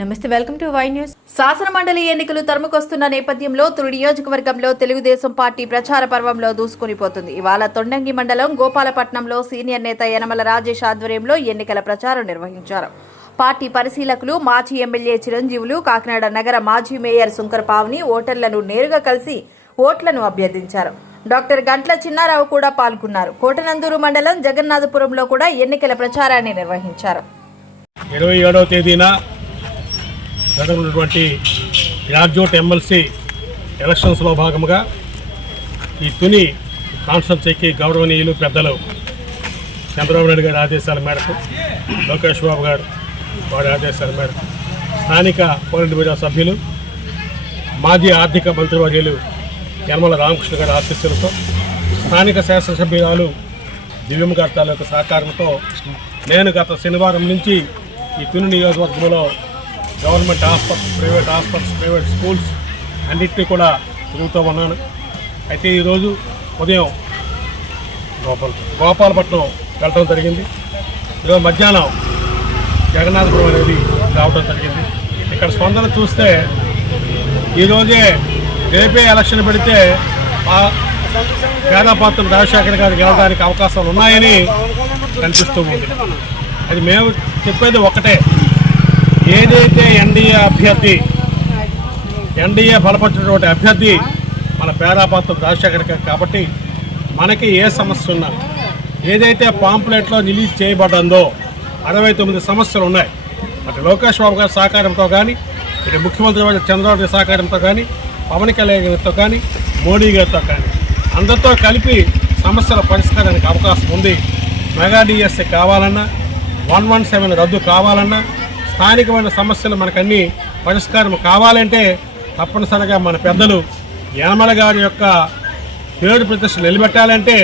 నమస్తే, welcome to Y news. శాసన మండలి ఎన్నికలు తరుముకొస్తున్న నేపథ్యంలో తుని నియోజకవర్గంలో తెలుగుదేశం పార్టీ ప్రచార పర్వంలో దూసుకునిపోతుంది. ఇవాళ తొండంగి మండలం గోపాలపట్నంలో సీనియర్ నేత యనమల రాజేష్ ఆధ్వర్యంలో ఎన్నికల ప్రచారం నిర్వహించారు. పార్టీ పరిశీలకులు, మాజీ ఎమ్మెల్యే చిరంజీవులు, కాకినాడ నగర మాజీ మేయర్ శంకర్ పావని ఓటర్లను నేరుగా కలిసి ఓట్లను అభ్యర్థించారు. డాక్టర్ గంట్ల చిన్నారావు కూడా పాల్గొన్నారు. కోటనందూరు మండలం జగన్నాథపురంలో కూడా ఎన్నికల ప్రచారాన్ని నిర్వహించారు. 27వ తేదీన జరగనున్నటువంటి గ్రాడ్యుయేట్ ఎమ్మెల్సీ ఎలక్షన్స్లో భాగంగా ఈ తుని కాన్స్టిట్యున్సీకి గౌరవనీయులు పెద్దలు చంద్రబాబు నాయుడు గారి ఆదేశాల మేరకు, లోకేష్ బాబు గారు వారి ఆదేశాల మేరకు స్థానిక పోలిట్ బ్యూరో సభ్యులు, మాజీ ఆర్థిక మంత్రివర్యులు యనమల రామకృష్ణ గారి ఆశీస్సులతో, స్థానిక శాసనసభ్యురాలు దివ్యమ్మ గారి తాలూకు సహకారంతో నేను గత శనివారం నుంచి ఈ తుని నియోజకవర్గంలో గవర్నమెంట్ హాస్పిటల్స్, ప్రైవేట్ స్కూల్స్ అన్నింటినీ కూడా తిరుగుతూ ఉన్నాను. అయితే ఈరోజు ఉదయం గోపాలపట్నం వెళ్ళడం జరిగింది. ఈరోజు మధ్యాహ్నం జగన్నాథపురం అనేది రావడం జరిగింది. ఇక్కడ స్పందన చూస్తే ఈరోజే రేపే ఎలక్షన్ పెడితే పేదాపాత్ర రాజశేఖర్ గారికి వెళ్ళడానికి అవకాశాలు ఉన్నాయని కనిపిస్తూ ఉంది. అది మేము చెప్పేది ఒకటే, ఏదైతే ఎన్డీఏ బలపరిచినటువంటి అభ్యర్థి మన పేదాపాత్ర రాజశేఖర్ గారు కాబట్టి మనకి ఏ సమస్య ఉన్నా, ఏదైతే పాంప్లెట్లో రిలీజ్ చేయబడ్డందో 69 సమస్యలు ఉన్నాయి. అటు లోకేష్ బాబు గారి సహకారంతో కానీ, ఇటు ముఖ్యమంత్రి చంద్రబాబు గారి సహకారంతో కానీ, పవన్ కళ్యాణ్ గారితో కానీ, మోడీ గారితో కానీ అందరితో కలిపి సమస్యల పరిష్కారానికి అవకాశం ఉంది. మెగా డిఎస్సీ కావాలన్నా, 117 రద్దు కావాలన్నా, స్థానికమైన సమస్యలు మనకన్నీ పరిష్కారం కావాలంటే తప్పనిసరిగా మన పెద్దలు యనమల గారి యొక్క పేరు ప్రతిష్టలు నిలబెట్టాలంటే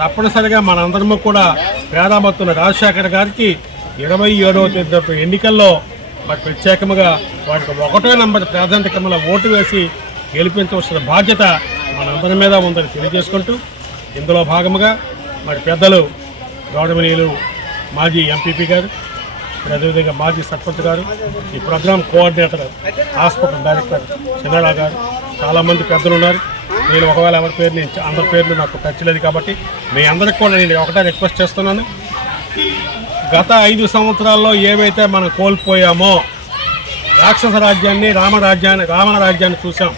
తప్పనిసరిగా మనందరము కూడా పేదామత్తున్న రాజశేఖర్ గారికి 27వ తేదీ ఎన్నికల్లో మరి ప్రత్యేకంగా వారికి 1వ నెంబర్ ప్రాధాన్యతలో ఓటు వేసి గెలిపించవలసిన బాధ్యత మనందరి మీద ఉందని తెలియజేసుకుంటూ, ఇందులో భాగంగా మరి పెద్దలు గౌరవనీయులు మాజీ ఎంపీపీ గారు, అదేవిధంగా మాజీ సర్పంచ్ గారు, ఈ programme coordinator, hospital director Chinnarao గారు, చాలామంది పెద్దలు ఉన్నారు. నేను ఒకవేళ ఎవరి పేరు అందరి పేర్లు నాకు టచ్లేదు కాబట్టి మీ అందరికి కూడా నేను ఒకటే రిక్వెస్ట్ చేస్తున్నాను. గత 5 సంవత్సరాల్లో ఏవైతే మనం కోల్పోయామో, రాక్షస రాజ్యాన్ని, రావణ రాజ్యాన్ని చూసాం.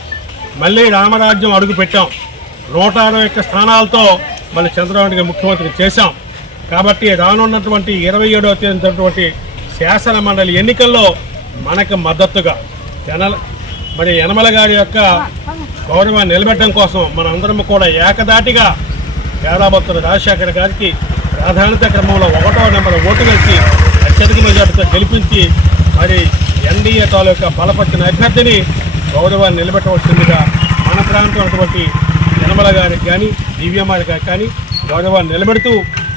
మళ్ళీ రామరాజ్యం అడుగు పెట్టాం. 161 స్థానాలతో మళ్ళీ చంద్రబాబు నాయుడు ముఖ్యమంత్రి చేశాం. కాబట్టి రానున్నటువంటి 27వ తేదీ శాసన మండలి ఎన్నికల్లో మనకు మద్దతుగా మరి యనమల గారి యొక్క గౌరవాన్ని నిలబెట్టడం కోసం మన అందరం కూడా ఏకదాటిగా పేదాభక్తుల రాజశేఖర్ గారికి ప్రాధాన్యత క్రమంలో 1వ నెంబర్ ఓటు వేసి అత్యధిక మెజార్టీతో గెలిపించి మరి ఎన్డీఏ తాలూకా బలపరిచిన అభ్యర్థిని గౌరవాన్ని నిలబెట్టవలసిందిగా మన ప్రాంతం అటువంటి యనమల గారికి కానీ, దివ్యమ్మ గారికి కానీ గౌరవాన్ని నిలబెడుతూ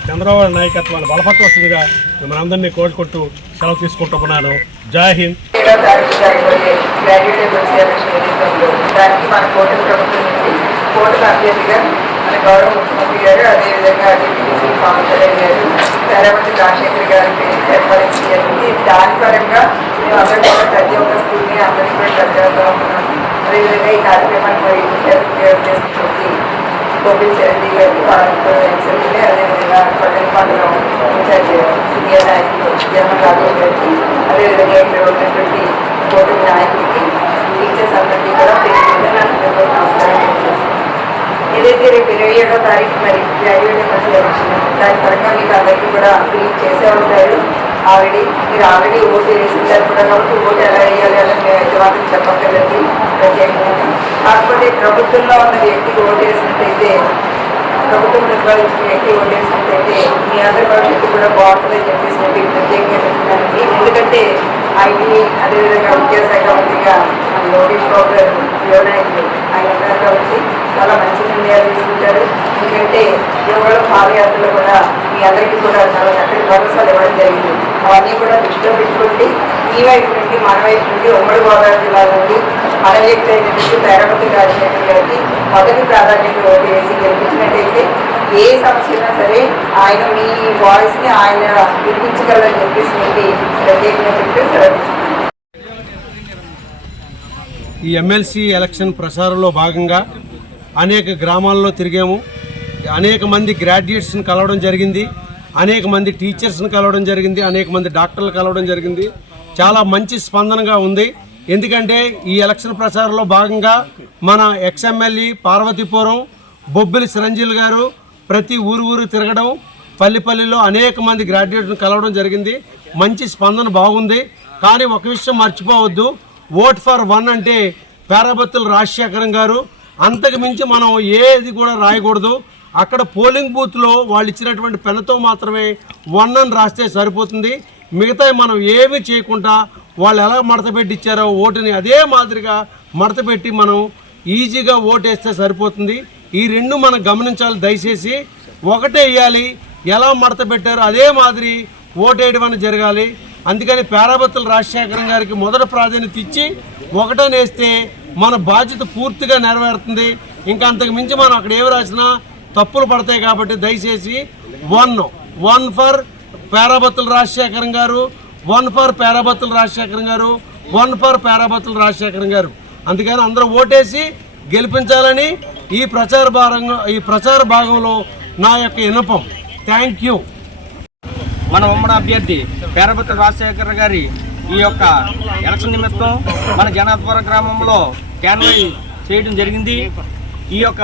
చంద్రబాబు నాయకత్వాన్ని బలపరచవలసిందిగా మిమ్మల్ని అందరినీ కోరుకుంటూ సెలవు తీసుకుంటున్నాను. జై హింద్. మన గౌరవ ముఖ్యమంత్రి గారు, అదేవిధంగా డిప్యూటీ పవన్ కళ్యాణ్ గారు, పేరామతి రాజశేఖర్ గారికి ఏర్పడింది జరిగింది. దాని పరంగా మేము అందరూ కూడా ప్రతి ఒక్క స్కూల్ని అందరికీ కూడా ప్రచారంలో ఉన్నాం. అదేవిధంగా ఈ కార్యక్రమాన్ని చేసి కోవిడ్ చిరంజీవి గారికి, వాళ్ళతో ఎక్సెప్ట్లే, అదేవిధంగా పల్లెపాలెం సీనియర్ నాయకులు జగన్ రాజేష్ గారికి, అదేవిధంగా ఇక్కడ ఉన్నటువంటి కోవిడ్ నాయకులకి, టీచర్స్ అందరికీ కూడా నమస్కారం చేస్తున్నాం. ఏదైతే రేపు 27వ తారీఖు మరి గ్రాడ్యుయేట్ ఎమ్మెల్సీ ఎలక్షన్, దాని పరంగా మీకు అందరికీ కూడా ఫీల్ చేసే ఉంటారు. మీరు ఆల్రెడీ ఓటు వేసింటారు కూడా కాబట్టి ఓటు ఎలా వేయాలి అని మేము అయితే వాళ్ళకి చెప్పక్కర్లేదు ప్రత్యేకంగా. కాకపోతే ప్రభుత్వంలో ఉన్న వ్యక్తికి ఓటు వేసినట్టయితే, ప్రభుత్వం నిర్వహించిన వ్యక్తి ఓటు వేసినట్టయితే మీ అందరి భవిష్యత్తు కూడా బాగుంటుందని చెప్పేసి నేను ప్రత్యేకంగా చెప్తున్నానండి. ఎందుకంటే ఐటీ, అదేవిధంగా విద్యాశాఖ మంత్రిగా మన లోకేష్ బాబు గారు యువనాయకులు ఆయన ఉన్నారు కాబట్టి చాలా మంచి నిర్ణయాలు తీసుకుంటారు. ఎందుకంటే యువకుల పాదయాత్రలు కూడా మీ అందరికీ కూడా చాలా చక్కటి భరోసాలు ఇవ్వడం జరిగింది. అవన్నీ కూడా దృష్టిలో పెట్టుకుంటే ఈ వైపు నుండి, మన వైపు నుండి, ఉమ్మడి గోదావరి జిల్లా నుండి మన వ్యక్తి అయినటువంటి పేరామతి రాజశేఖర్ గారికి మొదటి ప్రాధాన్యత ఓటు వేసి గెలిపించినట్టయితే ఏ సమస్య అయినా సరే ఆయన మీ వాయిస్ని ఆయన వినిపించగలని చెప్పేసి ప్రత్యేకంగా చెప్పి సెలవు. ఈ ఎమ్మెల్సీ ఎలక్షన్ ప్రచారంలో భాగంగా అనేక గ్రామాల్లో తిరిగాము. అనేక మంది గ్రాడ్యుయేట్స్ని కలవడం జరిగింది, అనేక మంది టీచర్స్ని కలవడం జరిగింది, అనేక మంది డాక్టర్లు కలవడం జరిగింది. చాలా మంచి స్పందనగా ఉంది. ఎందుకంటే ఈ ఎలక్షన్ ప్రచారంలో భాగంగా మన ఎక్స్ఎమ్మెల్యే పార్వతీపురం బొబ్బిలి చిరంజీవి గారు ప్రతి ఊరు తిరగడం, పల్లెలో అనేక మంది గ్రాడ్యుయేట్లను కలవడం జరిగింది. మంచి స్పందన బాగుంది. కానీ ఒక విషయం మర్చిపోవద్దు, ఓట్ ఫర్ వన్ అంటే పేరాబత్తుల రాజశేఖరం గారు. అంతకు మించి మనం ఏది కూడా రాయకూడదు. అక్కడ పోలింగ్ బూత్లో వాళ్ళు ఇచ్చినటువంటి పెన్నుతో మాత్రమే వన్ అని రాస్తే సరిపోతుంది. మిగతా మనం ఏమీ చేయకుండా వాళ్ళు ఎలా మడతపెట్టి ఇచ్చారో ఓటుని అదే మాదిరిగా మడతపెట్టి మనం ఈజీగా ఓటేస్తే సరిపోతుంది. ఈ రెండు మనం గమనించాలి. దయచేసి ఒకటే వేయాలి, ఎలా మడత పెట్టారో అదే మాదిరి ఓటేయడం అనేది జరగాలి. అందుకని పేరాబత్తుల రాజశేఖరం గారికి మొదటి ప్రాధాన్యత ఇచ్చి ఒకటని వేస్తే మన బాధ్యత పూర్తిగా నెరవేరుతుంది. ఇంకా అంతకు మించి మనం అక్కడ ఏమి రాసినా తప్పులు పడతాయి. కాబట్టి దయచేసి వన్ ఫర్ పేరాబత్తుల రాజశేఖరం గారు, వన్ ఫర్ పేరాబత్తుల రాజశేఖరం గారు, వన్ ఫర్ పేరాబత్తుల రాజశేఖరం గారు. అందుకని అందరూ ఓటేసి గెలిపించాలని ఈ ప్రచార భాగంలో నా యొక్క విన్నపం. Thank you. మన ఉమ్మడి అభ్యర్థి పేరాబత్తుల రాజశేఖర్ గారి ఈ యొక్క ఎలక్షన్ నిమిత్తం మన జనార్దపురం గ్రామంలో క్యాన్వై చేయడం జరిగింది. ఈ యొక్క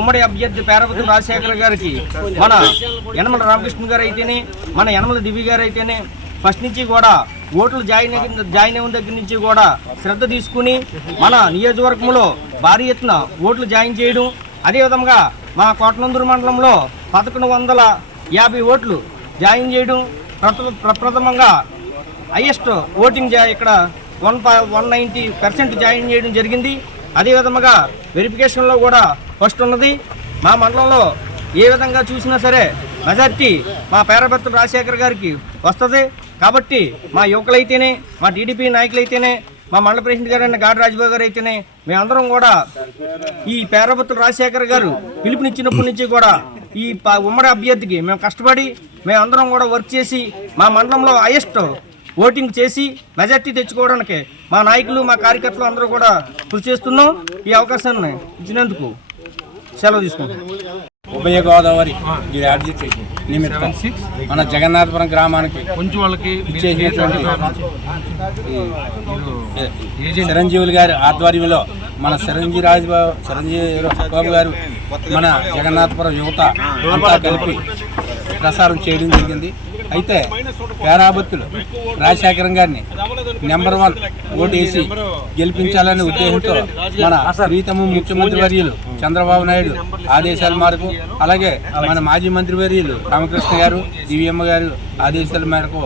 ఉమ్మడి అభ్యర్థి పేరాబత్తుల రాజశేఖర్ గారికి మన యనమల రామకృష్ణ గారు అయితేనే, మన యనమల దివ్య గారు అయితేనే ఫస్ట్ నుంచి కూడా ఓట్లు జాయిన్ అయిన దగ్గర నుంచి కూడా శ్రద్ధ తీసుకుని మన నియోజకవర్గంలో భారీ ఎత్తున ఓట్లు జాయిన్ చేయడం, అదేవిధంగా మా కోటనందూరు మండలంలో 1150 ఓట్లు జాయిన్ చేయడం, ప్రప్రథమంగా హైయెస్ట్ ఓటింగ్ ఇక్కడ 190% జాయిన్ చేయడం జరిగింది. అదేవిధంగా వెరిఫికేషన్లో కూడా ఫస్ట్ ఉన్నది. మా మండలంలో ఏ విధంగా చూసినా సరే మెజార్టీ మా పేరాబత్తుల రాజశేఖర్ గారికి వస్తుంది. కాబట్టి మా యువకులైతేనే, మా టీడీపీ నాయకులైతేనే, మా మండల ప్రెసిడెంట్ గారైన గాడి రాజబాబు గారు అయితేనే మేమందరం కూడా ఈ పేరాబత్తుల రాజశేఖర్ గారు పిలుపునిచ్చినప్పటి నుంచి కూడా ఈ ఉమ్మడి అభ్యర్థికి మేము కష్టపడి మేమందరం కూడా వర్క్ చేసి మా మండలంలో హైయెస్ట్ ఓటింగ్ చేసి మెజార్టీ తెచ్చుకోవడానికి మా నాయకులు, మా కార్యకర్తలు అందరూ కూడా కృషి చేస్తున్నాం. ఈ అవకాశాన్ని ఇచ్చినందుకు సెలవు తీసుకుంటాం. ఉభయ గోదావరి నిమిత్తం మన జగన్నాథపురం గ్రామానికి ఇచ్చేసినటువంటి చిరంజీవులు గారి ఆధ్వర్యంలో మన చిరంజీవి బాబు గారు మన జగన్నాథపురం యువత అంతా కలిపి ప్రసారం చేయడం జరిగింది. అయితే పేరాబత్తులు రాజశేఖరం గారిని నెంబర్ 1 ఓటు వేసి గెలిపించాలనే ఉద్దేశంతో మన ప్రీతమ ముఖ్యమంత్రి వర్యులు చంద్రబాబు నాయుడు ఆదేశాల మేరకు, అలాగే మన మాజీ మంత్రి వర్యులు రామకృష్ణ గారు, దివ్యమ్మ గారు ఆదేశాల మేరకు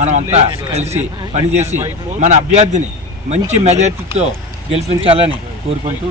మనం అంతా కలిసి పనిచేసి మన అభ్యర్థిని మంచి మెజార్టీతో గెలిపించాలని కోరుకుంటూ